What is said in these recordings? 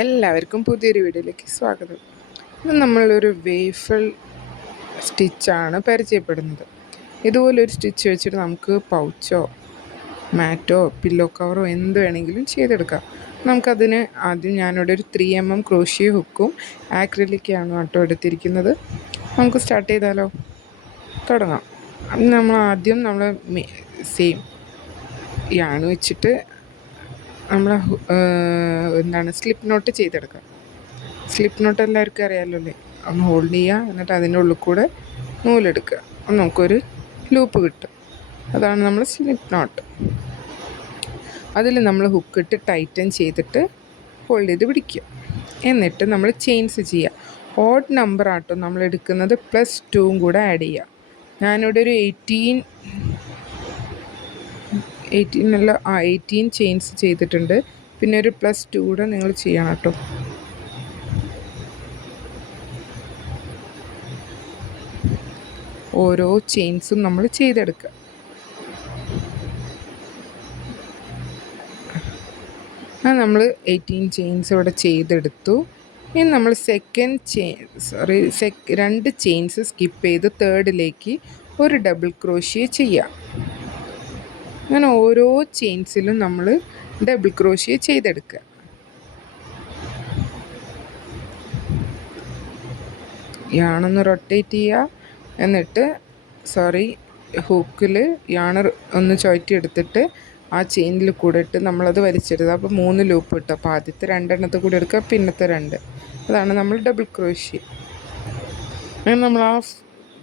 എല്ലാവർക്കും പുതിയൊരു വീഡിയോയിലേക്ക് സ്വാഗതം. ഇത് നമ്മളൊരു വേഫൽ സ്റ്റിച്ചാണ് പരിചയപ്പെടുന്നത്. ഇതുപോലൊരു സ്റ്റിച്ച് വെച്ചിട്ട് നമുക്ക് പൗച്ചോ മാറ്റോ പില്ലോ കവറോ എന്ത് വേണമെങ്കിലും ചെയ്തെടുക്കാം. നമുക്കതിന് ആദ്യം ഞാനിവിടെ ഒരു 3mm ക്രോഷ്യോ ഹുക്കും ആക്രിലിക്കാണ് കേട്ടോ എടുത്തിരിക്കുന്നത്. നമുക്ക് സ്റ്റാർട്ട് ചെയ്താലോ? തുടങ്ങാം. നമ്മൾ ആദ്യം സെയിം യാണ് വെച്ചിട്ട് നമ്മൾ സ്ലിപ്പ് നോട്ട് ചെയ്തെടുക്കുക. സ്ലിപ്പ് നോട്ട് എല്ലാവർക്കും അറിയാമല്ലോ അല്ലേ? ഒന്ന് ഹോൾഡ് ചെയ്യുക, എന്നിട്ട് അതിൻ്റെ ഉള്ളിൽ കൂടെ നൂലെടുക്കുക. അപ്പം നമുക്കൊരു ലൂപ്പ് കിട്ടും. അതാണ് നമ്മൾ സ്ലിപ്പ് നോട്ട്. അതിൽ നമ്മൾ ഹുക്കിട്ട് ടൈറ്റൻ ചെയ്തിട്ട് ഹോൾഡ് ചെയ്ത് പിടിക്കുക. എന്നിട്ട് നമ്മൾ ചെയിൻസ് ചെയ്യുക. ഓഡ് നമ്പർ ആട്ടോ നമ്മൾ എടുക്കുന്നത്, +2 കൂടെ ആഡ് ചെയ്യുക. ഞാനിവിടെ ഒരു 18 ചെയിൻസ് ചെയ്തിട്ടുണ്ട്. പിന്നെ ഒരു +2 കൂടെ നിങ്ങൾ ചെയ്യണം കേട്ടോ. ഓരോ ചെയിൻസും നമ്മൾ ചെയ്തെടുക്കുക. നമ്മൾ 18 ചെയിൻസ് ഇവിടെ ചെയ്തെടുത്തു. ഇനി നമ്മൾ രണ്ട് ചെയിൻസ് സ്കിപ്പ് ചെയ്ത് തേർഡിലേക്ക് ഒരു ഡബിൾ ക്രോഷ്യോ ചെയ്യാം. അങ്ങനെ ഓരോ ചെയിൻസിലും നമ്മൾ ഡബിൾ ക്രോഷ്യോ ചെയ്തെടുക്കുക. യാണൊന്ന് റൊട്ടേറ്റ് ചെയ്യുക. എന്നിട്ട് ഹൂക്കിൽ യാണ് ഒന്ന് ചുഴറ്റിയെടുത്തിട്ട് ആ ചെയിനിൽ കൂടെ ഇട്ട് നമ്മളത് വലിച്ചെടുക്കുക. അപ്പോൾ 3 ലൂപ്പ് കിട്ടും. അപ്പോൾ ആദ്യത്തെ 2 എണ്ണത്തിൽ കൂടെ എടുക്കുക, പിന്നത്തെ 2. അതാണ് നമ്മൾ ഡബിൾ ക്രോഷ്യോ. അങ്ങനെ നമ്മൾ ആ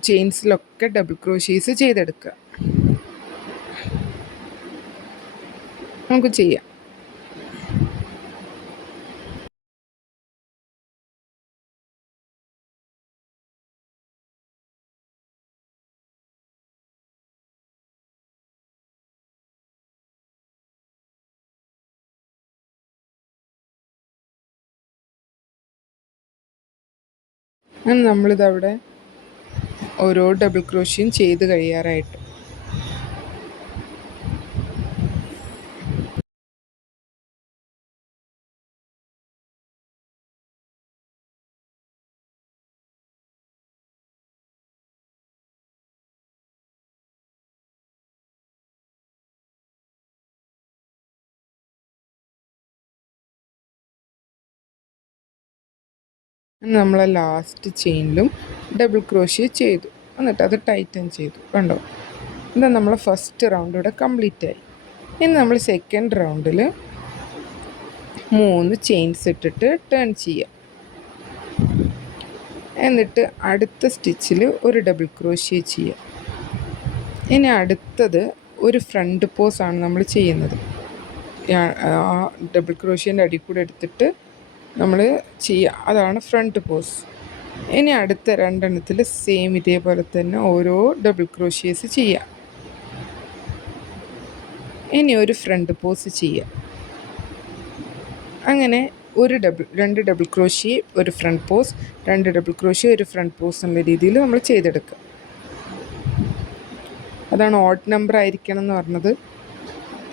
ചെയിൻസിലൊക്കെ ഡബിൾ ക്രോഷ്യോസ് ചെയ്തെടുക്കുക. നമുക്ക് ചെയ്യാം. അങ്ങനെ നമ്മളിതവിടെ ഓരോ ഡബിൾ ക്രോഷ്യോയും ചെയ്ത് കഴിയാറായിട്ട്. നമ്മളെ ലാസ്റ്റ് ചെയിനിലും ഡബിൾ ക്രോഷ്യോ ചെയ്തു. എന്നിട്ട് അത് ടൈറ്റൻ ചെയ്തു. കണ്ടോ? എന്നാൽ നമ്മൾ ഫസ്റ്റ് റൗണ്ട് ഇവിടെ കംപ്ലീറ്റ് ആയി. ഇനി നമ്മൾ സെക്കൻഡ് റൗണ്ടിൽ 3 ചെയിൻസ് ഇട്ടിട്ട് ടേൺ ചെയ്യാം. എന്നിട്ട് അടുത്ത സ്റ്റിച്ചിൽ ഒരു ഡബിൾ ക്രോഷ്യോ ചെയ്യാം. ഇനി അടുത്തത് ഒരു ഫ്രണ്ട് പോസാണ് നമ്മൾ ചെയ്യുന്നത്. ആ ഡബിൾ ക്രോഷ്യോൻ്റെ അടി കൂടെ എടുത്തിട്ട് നമ്മൾ ചെയ്യുക. അതാണ് ഫ്രണ്ട് പോസ്. ഇനി അടുത്ത 2 എണ്ണത്തിൽ സെയിം ഇതേപോലെ തന്നെ ഓരോ ഡബിൾ ക്രോഷ്യോസ് ചെയ്യുക. ഇനി ഒരു ഫ്രണ്ട് പോസ് ചെയ്യുക. അങ്ങനെ 2 ഡബിൾ ക്രോഷ്യോ, ഒരു ഫ്രണ്ട് പോസ്, 2 ഡബിൾ ക്രോഷ്യോ, ഒരു ഫ്രണ്ട് പോസ് എന്നുള്ള രീതിയിൽ നമ്മൾ ചെയ്തെടുക്കുക. അതാണ് ഓഡ് നമ്പർ ആയിരിക്കണം എന്ന് പറഞ്ഞത്.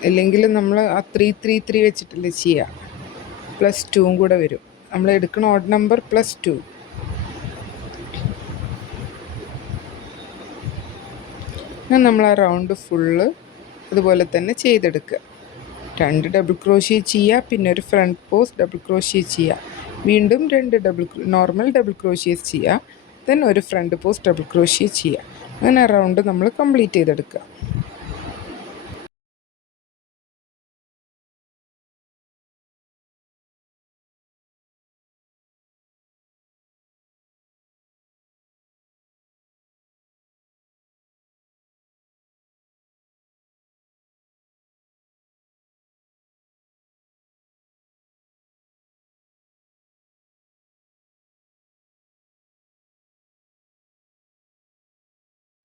അല്ലെങ്കിൽ നമ്മൾ ആ 3 വെച്ചിട്ടല്ലേ ചെയ്യുക. +2 കൂടെ വരും. നമ്മൾ എടുക്കുന്ന ഓഡ് നമ്പർ +2. നമ്മൾ ആ റൗണ്ട് ഫുള്ള് അതുപോലെ തന്നെ ചെയ്തെടുക്കുക. 2 ഡബിൾ ക്രോഷ്യോ ചെയ്യുക, പിന്നെ ഒരു ഫ്രണ്ട് പോസ് ഡബിൾ ക്രോഷ്യോ ചെയ്യുക, വീണ്ടും 2 നോർമൽ ഡബിൾ ക്രോഷ്യോസ് ചെയ്യുക, ദെൻ ഒരു ഫ്രണ്ട് പോസ് ഡബിൾ ക്രോഷ്യോ ചെയ്യുക. അങ്ങനെ ആ റൗണ്ട് നമ്മൾ കംപ്ലീറ്റ് ചെയ്തെടുക്കുക.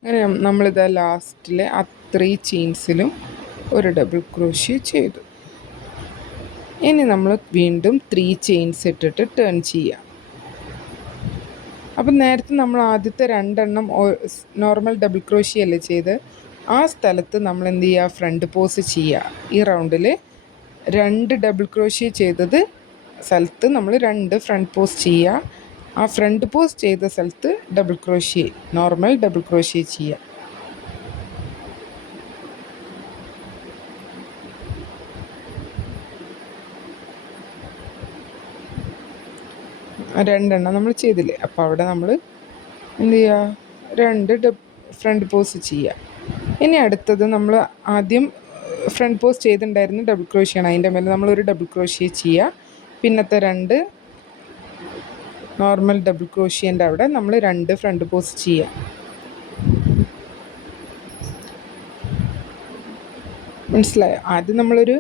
അങ്ങനെ നമ്മളിതാ ലാസ്റ്റിലെ ആ 3 ചെയിൻസിലും ഒരു ഡബിൾ ക്രോഷ്യോ ചെയ്തു. ഇനി നമ്മൾ വീണ്ടും 3 ചെയിൻസ് ഇട്ടിട്ട് ടേൺ ചെയ്യാം. അപ്പം നേരത്തെ നമ്മൾ ആദ്യത്തെ 2 എണ്ണം നോർമൽ ഡബിൾ ക്രോഷ്യോ അല്ലേ ചെയ്ത്, ആ സ്ഥലത്ത് നമ്മൾ എന്ത് ചെയ്യുക, ഫ്രണ്ട് പോസ് ചെയ്യുക. ഈ റൗണ്ടിൽ 2 ഡബിൾ ക്രോഷ്യോ ചെയ്തത് സ്ഥലത്ത് നമ്മൾ 2 ഫ്രണ്ട് പോസ്റ്റ് ചെയ്യുക. ആ ഫ്രണ്ട് പോസ്റ്റ് ചെയ്ത സ്ഥലത്ത് double crochet, normal double crochet ചെയ്യുക. രണ്ടെണ്ണം നമ്മൾ ചെയ്തില്ലേ, അപ്പോൾ അവിടെ നമ്മൾ എന്ത് ചെയ്യുക, 2 ഫ്രണ്ട് പോസ്റ്റ് ചെയ്യുക. ഇനി അടുത്തത് നമ്മൾ ആദ്യം ഫ്രണ്ട് പോസ്റ്റ് ചെയ്തിട്ടുണ്ടായിരുന്നു ഡബിൾ ക്രോഷ്യാണ്, അതിൻ്റെ മേലെ നമ്മളൊരു ഡബിൾ ക്രോഷ്യ ചെയ്യുക. പിന്നത്തെ 2 നോർമൽ ഡബിൾ ക്രോഷ്യേൻ്റെ അവിടെ നമ്മൾ 2 ഫ്രണ്ട് പോസ്റ്റ് ചെയ്യുക. മനസ്സിലായോ? ആദ്യം നമ്മളൊരു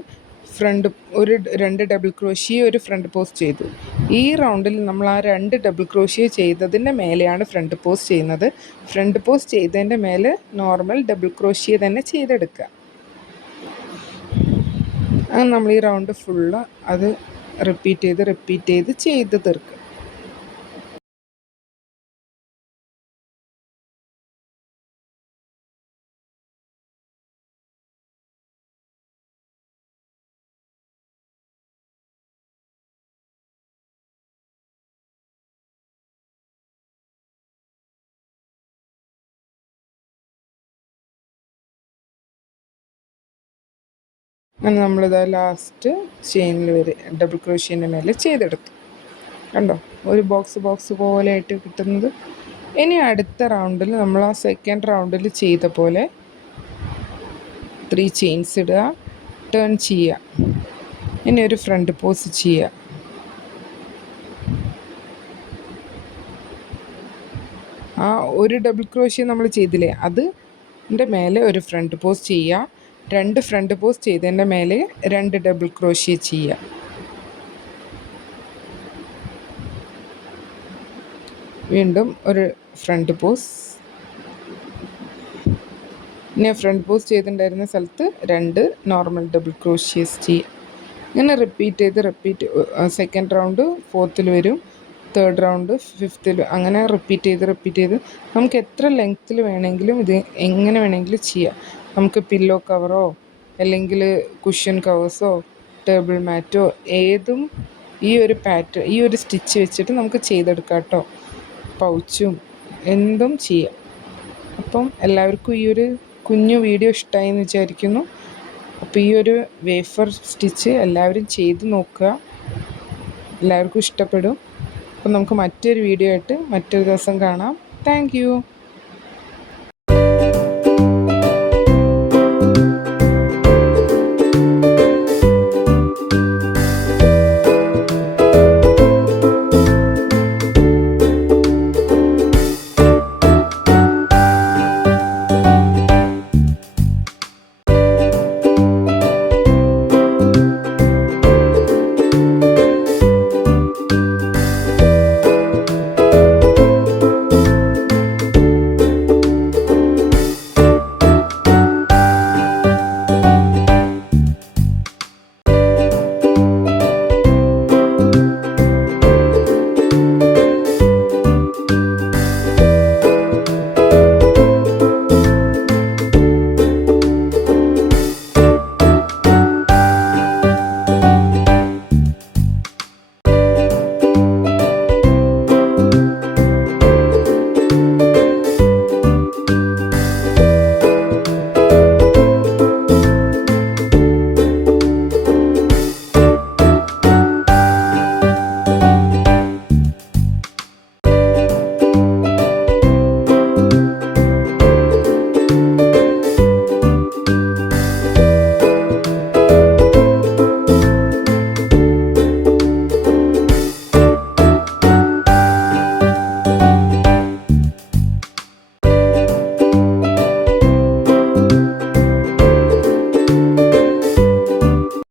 2 ഡബിൾ ക്രോഷ്യ ഒരു ഫ്രണ്ട് പോസ്റ്റ് ചെയ്തു. ഈ റൗണ്ടിൽ നമ്മൾ ആ 2 ഡബിൾ ക്രോഷ്യ ചെയ്തതിൻ്റെ മേലെയാണ് ഫ്രണ്ട് പോസ്റ്റ് ചെയ്യുന്നത്. ഫ്രണ്ട് പോസ്റ്റ് ചെയ്തതിൻ്റെ മേലെ നോർമൽ ഡബിൾ ക്രോഷ്യ തന്നെ ചെയ്തെടുക്കുക. അങ്ങനെ നമ്മൾ ഈ റൗണ്ട് ഫുള്ള് അത് റിപ്പീറ്റ് ചെയ്ത് തീർക്കുക. അങ്ങനെ നമ്മളിത് ലാസ്റ്റ് ചെയിനിൽ വരെ ഡബിൾ ക്രോഷ്യേൻ്റെ മേലെ ചെയ്തെടുത്തു. കണ്ടോ, ഒരു ബോക്സ് പോലെ ആയിട്ട് കിട്ടുന്നത്. ഇനി അടുത്ത റൗണ്ടിൽ നമ്മൾ ആ സെക്കൻഡ് റൗണ്ടിൽ ചെയ്ത പോലെ 3 ചെയിൻസ് ഇടുക, ടേൺ ചെയ്യുക. ഇനി ഒരു ഫ്രണ്ട് പോസ്റ്റ് ചെയ്യുക. ആ ഒരു ഡബിൾ ക്രോഷ്യ നമ്മൾ ചെയ്തില്ലേ, അതിൻ്റെ മേലെ ഒരു ഫ്രണ്ട് പോസ്റ്റ് ചെയ്യുക. 2 ഫ്രണ്ട് പോസ്റ്റ് ചെയ്തതിൻ്റെ മേലെ 2 ഡബിൾ ക്രോഷ്യ ചെയ്യുക. വീണ്ടും ഒരു ഫ്രണ്ട് പോസ്റ്റ്. ഇനി ഫ്രണ്ട് പോസ്റ്റ് ചെയ്തിട്ടുണ്ടായിരുന്ന സ്ഥലത്ത് 2 നോർമൽ ഡബിൾ ക്രോഷ്യേസ് ചെയ്യുക. ഇങ്ങനെ റിപ്പീറ്റ് സെക്കൻഡ് റൗണ്ട് 4th വരും, തേർഡ് റൗണ്ട് 5th, അങ്ങനെ റിപ്പീറ്റ് ചെയ്ത് നമുക്ക് എത്ര ലെങ്ത്തിൽ വേണമെങ്കിലും ഇത് എങ്ങനെ വേണമെങ്കിലും ചെയ്യാം. നമുക്ക് പില്ലോ കവറോ അല്ലെങ്കിൽ കുഷ്യൻ കവേഴ്സോ ടേബിൾ മാറ്റോ ഏതും ഈ ഒരു സ്റ്റിച്ച് വെച്ചിട്ട് നമുക്ക് ചെയ്തെടുക്കാം കേട്ടോ. പൗച്ചും എന്തും ചെയ്യാം. അപ്പം എല്ലാവർക്കും ഈ ഒരു കുഞ്ഞു വീഡിയോ ഇഷ്ടമായി എന്ന് വിചാരിക്കുന്നു. അപ്പോൾ ഈ ഒരു വേഫർ സ്റ്റിച്ച് എല്ലാവരും ചെയ്ത് നോക്കുക, എല്ലാവർക്കും ഇഷ്ടപ്പെടും. അപ്പം നമുക്ക് മറ്റൊരു വീഡിയോ ആയിട്ട് മറ്റൊരു ദിവസം കാണാം. Thank you.